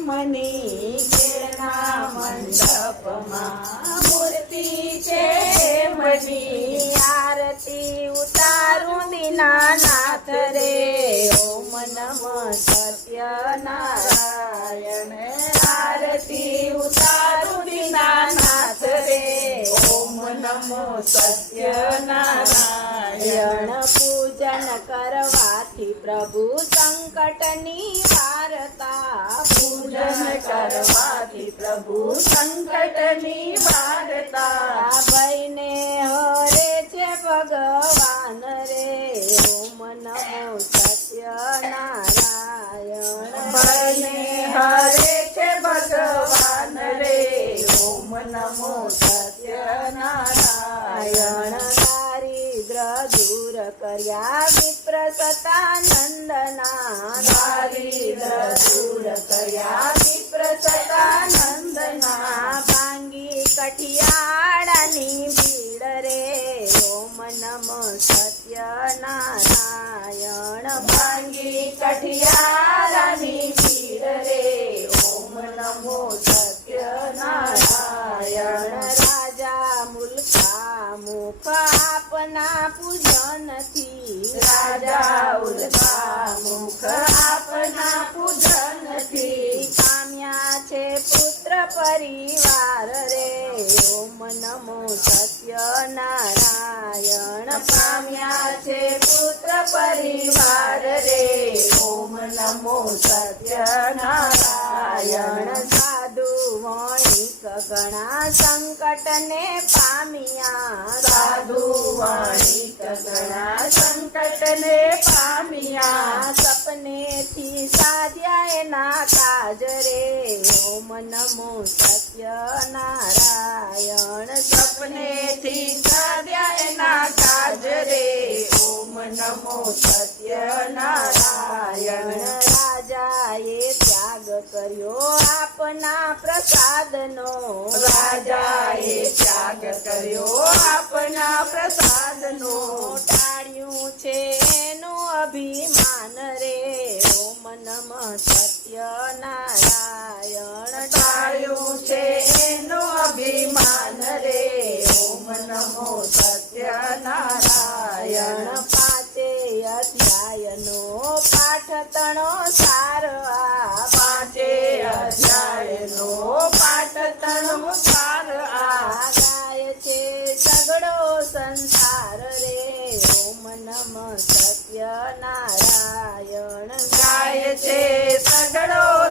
money કેળના મંડપમાં મૂર્તિ છે money આરતી ઉતારું દીનાનાથ રે ઓમ નમઃ સત્યનારાયણ આરતી ઉતારું દીનાનાથ રે ઓમ નમો સત્યનારાયણ પૂજન કરવાથી પ્રભુ સંકટની વાર્તા પૂજન કરવાથી પ્રભુ સંકટની વાર્તા ભયને હરે છે ભગવાન રે ઓમ નમો સત્યનારાયણ ભયને હરે છે ભગવાન રે ઓમ નમો સત્યનારાયણ દારિદ્ર દૂર કર્યા વિપ્ર સતાનંદના દારિદ્ર દૂર કર્યા વિપ્ર સતાનંદના ભાંગી કઠિયાળની ભીડ રે ઓમ નમો સત્યનારાયણ ભાંગી કઠિયારાની ભીડ રે ઓમ નમો સત્યનારાયણ રાજા મુલકા મુખ આપના પૂજનથી રાજા ઉલકા મુખ આપના પૂજનથી પામ્યા છે પુત્ર પરિવાર રે ઓમ નમો સત્યનારાયણ પામ્યા છે પુત્ર પરિવાર રે ઓમ નમો સત્યનારાયણ સાધુ વણિક ઘણા સંકટને પામ્યા સાધુ વણિક ઘણા સંકટને પામ્યા સપનેથી સાધ્યા એના કાજ રે ઓમ નમો સત્યનારાયણ સપનેથી સાધ્યા એના કાજ રે ઓમ નમો સત્યનારાયણ રાજાએ ત્યાગ કર્યો આપના પ્રસાદનો રાજાએ ત્યાગ કર્યો આપના પ્રસાદનો ટાળ્યું છે એનું અભિમાન રે ઓમ નમઃ સત્યનારાયણ ટાળ્યું છે એનો અભિમાન રે ઓમ નમો સત્યનારાયણ પાંચે અધ્યાયનો પાઠ તણો સાર આ પાંચે અધ્યાયનો પાઠ તણો સાર આ ગાય છે સગડો સંસાર રે ઓમ નમઃ સત્યનારાયણ ગાય છે સગડો